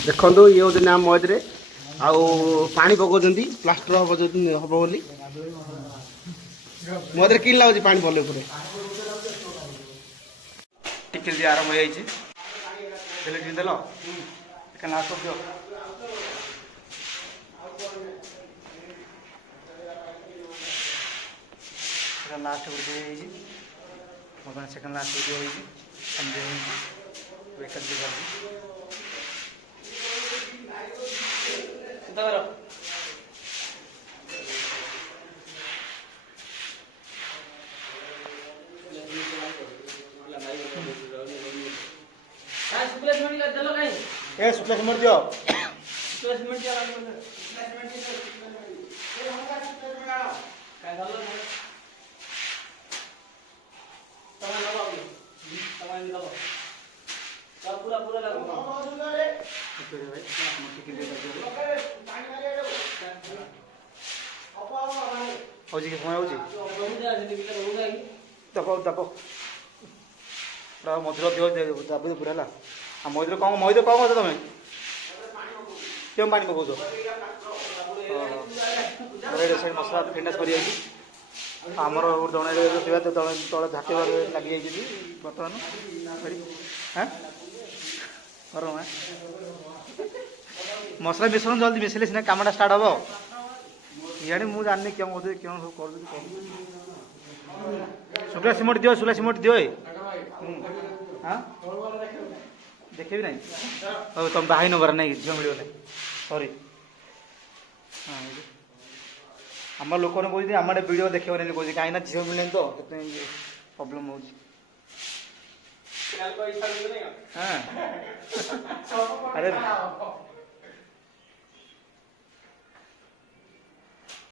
देखो ये हूँ ना मदरे आउ पानी पकाउछन्ती प्लास्टर हम जो हम बोली मदरे कि लगुच पानी पड़े पूरे टिके आरंभ हो देल लास्ट दियो लास्ट वीडियो बर्तमान सेकेंड लास्ट वीडियो ए शुक्ला सिमेंट दियो पूरा पूरा हौजी के समय हौजी दबो दबो मधुर दियो दाबी पूरा है मैद्र कौन कर तुम क्यों पानी पकाउछ मसला फेंडा सरी आमर जड़े तले झाटी लगी जाइए बर्तमान हाँ गरम है मसला मिश्रण जल्दी मिसले सीना कमटा स्टार्ट हम इे मुझे जाननी क्यों बोलते क्यों सब कर शुक्ला सिमेंट दियो शुक्ला सिमेंट दियो हाँ देखे भी नहीं तुम बाहर नंबर नहीं झील मिल ना सॉरी आम लोक कहते आम वीडियो देखो कहते कहीं झील मिले तो प्रॉब्लम हो अरे